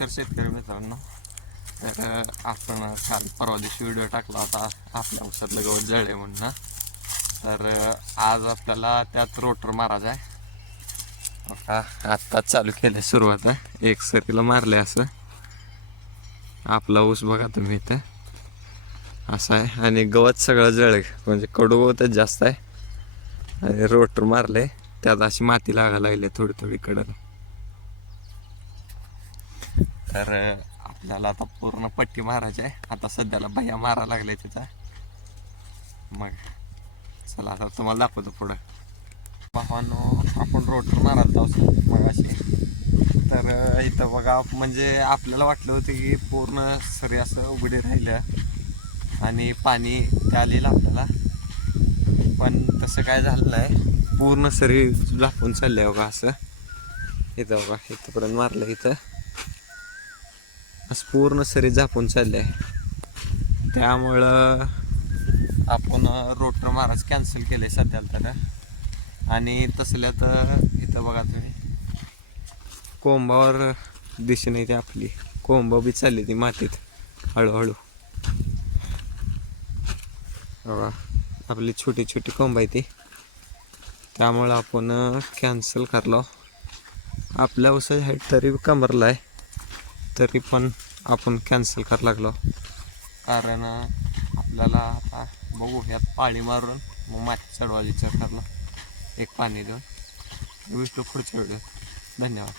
नमस्कार शेतकरी मित्रांनो. तर आपण काल परवा दिवशी व्हिडिओ टाकला होता. आपल्या औषधलं गवत जळे म्हणून. तर आज आपल्याला त्यात रोटर मारायचा आहे. आता आत्ताच चालू केलं सुरुवात आहे एक सरीला मारले असं. आपला ऊस बघा तुम्ही इथं. असं आहे. आणि गवत सगळं जळ म्हणजे कडू गवतच जास्त आहे. आणि रोटर मारले त्यात अशी माती लागायला लागली थोडी थोडी कडं तर आपल्याला आता पूर्ण पट्टी मारायची आहे. आता सध्याला भैया मारा लागले तिथं. मग चला आता तुम्हाला दाखवतो पुढं. भावानो आपण रोटर मारत आहोत मग अशी तर इथं बघा म्हणजे आपल्याला वाटलं होतं की पूर्ण सरी असं उघडे राहिलं आणि पाणी ते आलेलं आपल्याला. पण तसं काय झालं नाही पूर्ण सरी दाखवून चाललं आहे बघा असं. इथं बघा इथंपर्यंत मारलं इथं. असं पूर्ण सरी झापून चालले त्यामुळं आपण रोटर महाराज कॅन्सल केलं आहे सध्याला तर. आणि तसल्या तर इथं बघा तुम्ही. कोंबावर दिसून येते आपली. कोंब बी चालली ती मातीत हळूहळू. बघा आपली छोटी छोटी कोंब आहे ती. त्यामुळं आपण कॅन्सल करलो. आपल्या औषध हाईट तरी कमरला आहे. तरी पण आपण कॅन्सल करायला लागलो. कारण आपल्याला आता बघू ह्यात पाळी मारून मग माती चढवायचा विचार करला एक पाणी देऊन. विष्णू पुढच्या व्हिडिओ धन्यवाद.